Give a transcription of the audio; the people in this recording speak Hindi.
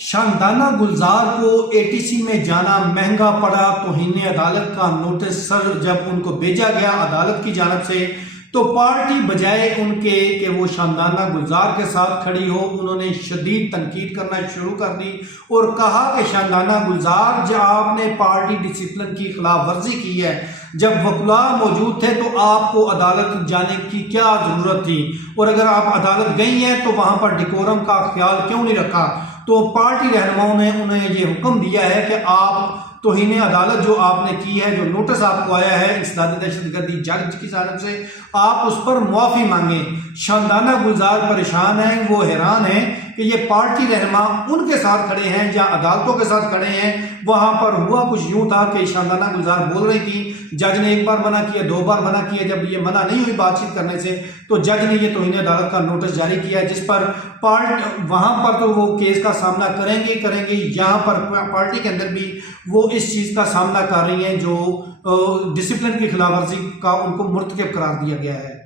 शानदाना गुलजार को एटीसी में जाना महंगा पड़ा। तौहीन अदालत का नोटिस सर जब उनको भेजा गया अदालत की जानब से, तो पार्टी बजाय उनके कि वो शानदाना गुलजार के साथ खड़ी हो, उन्होंने शदीद तनकीद करना शुरू कर दी और कहा कि शानदाना गुलजार, जब आपने पार्टी डिसिप्लिन की खिलाफ वर्जी की है, जब वकला मौजूद थे तो आपको अदालत जाने की क्या ज़रूरत थी, और अगर आप अदालत गई हैं तो वहाँ पर डिकोरम का ख्याल क्यों नहीं रखा। तो पार्टी रहनुमाओं ने उन्हें ये हुक्म दिया है कि आप तौहीन अदालत जो आपने की है, जो नोटिस आपको आया है इंसदाद दहशतगर्दी जज की जानब से, आप उस पर मुआफ़ी मांगें। शानदाना गुलजार परेशान हैं, वो हैरान हैं कि ये पार्टी रहनुमा उनके साथ खड़े हैं या अदालतों के साथ खड़े हैं। वहाँ पर हुआ कुछ यूँ था कि शानदाना गुलजार बोल रही थी, जज ने एक बार मना किया, दो बार मना किया, जब ये मना नहीं हुई बातचीत करने से तो जज ने ये तौहीन अदालत का नोटिस जारी किया, जिस पर वहाँ पर तो वो केस का सामना करेंगे यहाँ पर पार्टी के अंदर भी वो इस चीज़ का सामना कर रही हैं जो डिसिप्लिन की खिलाफ वर्जी का उनको मुर्तकब करार दिया गया है।